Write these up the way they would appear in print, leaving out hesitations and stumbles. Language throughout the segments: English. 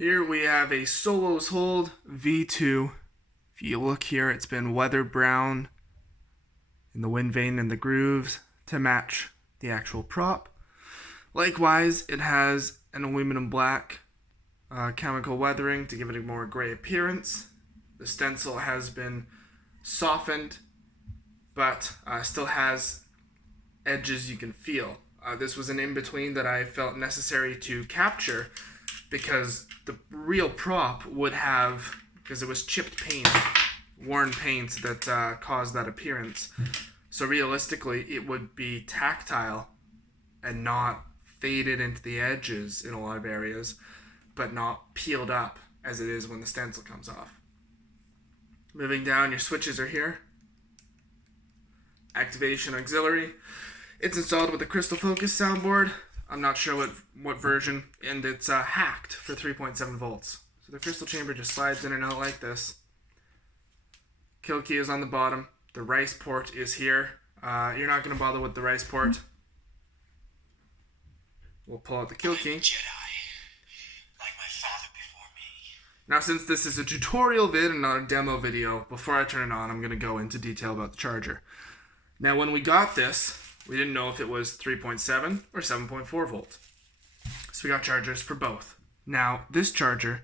Here we have a Solos Hold V2. If you look here, it's been weather brown in the wind vane and the grooves to match the actual prop. Likewise, it has an aluminum black chemical weathering to give it a more gray appearance. The stencil has been softened, but still has edges you can feel. This was an in-between that I felt necessary to capture because the real prop would have, because it was chipped paint, worn paint that caused that appearance. So realistically, it would be tactile and not faded into the edges in a lot of areas, but not peeled up as it is when the stencil comes off. Moving down, your switches are here. Activation auxiliary. It's installed with a crystal focus soundboard. I'm not sure what version, and it's hacked for 3.7 volts. So the crystal chamber just slides in and out like this. Kill key is on the bottom. The rice port is here. You're not going to bother with the rice port. We'll pull out the kill key. Now, since this is a tutorial vid and not a demo video, before I turn it on, I'm going to go into detail about the charger. Now, when we got this, we didn't know if it was 3.7 or 7.4 volts. So we got chargers for both. Now, this charger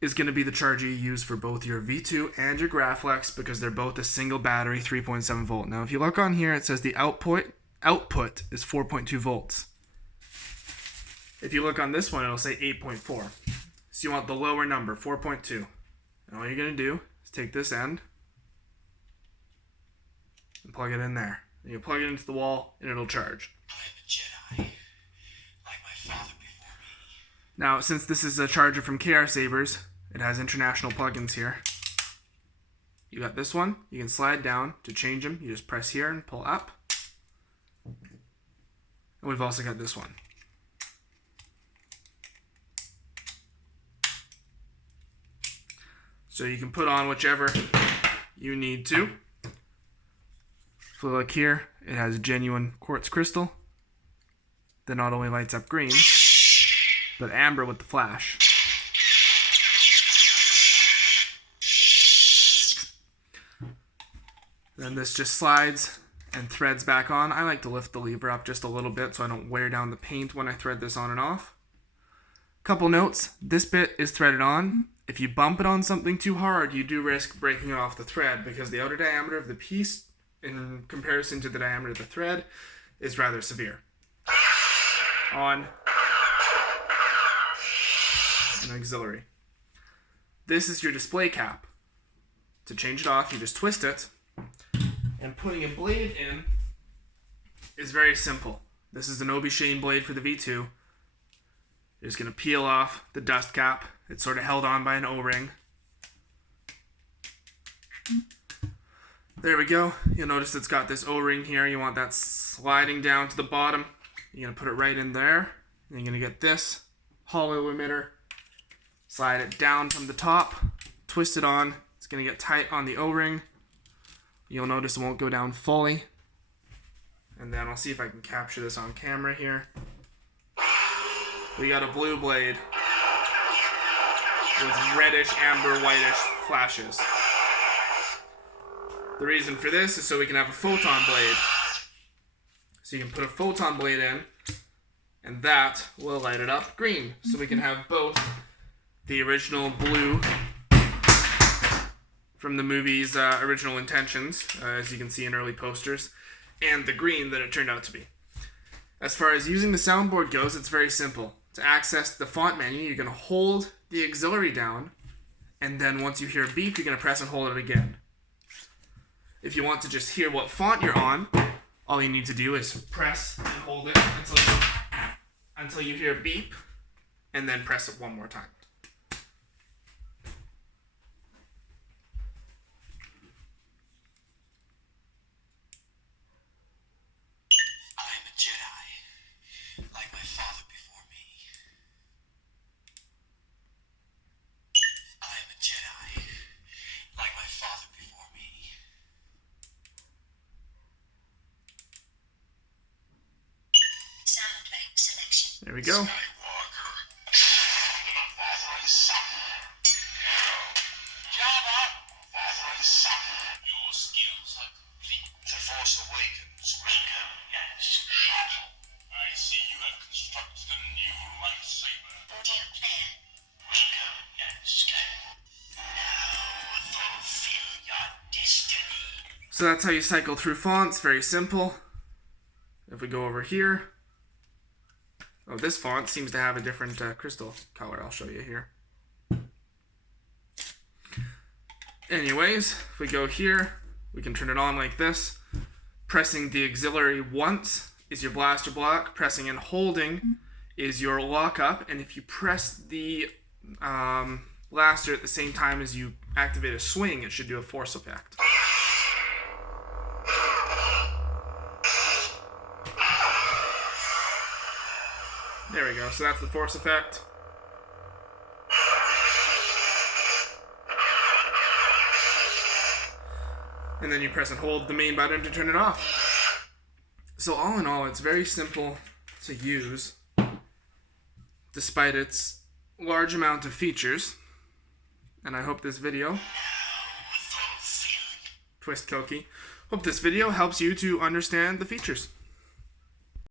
is going to be the charger you use for both your V2 and your Graflex because they're both a single battery 3.7 volt. Now, if you look on here, it says the output is 4.2 volts. If you look on this one, it'll say 8.4. So you want the lower number, 4.2. And all you're going to do is take this end and plug it in there. And you plug it into the wall and it'll charge. I am a Jedi, like my father before me. Now, since this is a charger from KR Sabers, it has international plugins here. You got this one. You can slide down to change them. You just press here and pull up. And we've also got this one. So you can put on whichever you need to. If you look here, it has a genuine quartz crystal that not only lights up green, but amber with the flash. Then this just slides and threads back on. I like to lift the lever up just a little bit so I don't wear down the paint when I thread this on and off. Couple notes, this bit is threaded on. If you bump it on something too hard, you do risk breaking off the thread because the outer diameter of the piece in comparison to the diameter of the thread is rather severe. On an auxiliary. This is your display cap. To change it off, you just twist it, and putting a blade in is very simple. This is an Obi Shane blade for the V2. You're just going to peel off the dust cap. It's sort of held on by an O-ring. There we go. You'll notice it's got this O-ring here. You want that sliding down to the bottom. You're going to put it right in there. Then you're going to get this hollow emitter. Slide it down from the top. Twist it on. It's going to get tight on the O-ring. You'll notice it won't go down fully. And then I'll see if I can capture this on camera here. We got a blue blade with reddish, amber, whitish flashes. The reason for this is so we can have a photon blade. So you can put a photon blade in, and that will light it up green. So we can have both the original blue from the movie's original intentions, as you can see in early posters, and the green that it turned out to be. As far as using the soundboard goes, it's very simple. To access the font menu, you're going to hold the auxiliary down, and then once you hear a beep, you're going to press and hold it again. If you want to just hear what font you're on, all you need to do is press and hold it until you hear a beep, and then press it one more time. There we go. So that's how you cycle through fonts, very simple. If we go over here, oh, this font seems to have a different crystal color. I'll show you here. Anyways, if we go here, we can turn it on like this. Pressing the auxiliary once is your blaster block. Pressing and holding is your lockup. And if you press the blaster at the same time as you activate a swing, it should do a force effect. There we go. So that's the force effect. And then you press and hold the main button to turn it off. So all in all, it's very simple to use, despite its large amount of features. And I hope this video, Twist Koki, hope this video helps you to understand the features.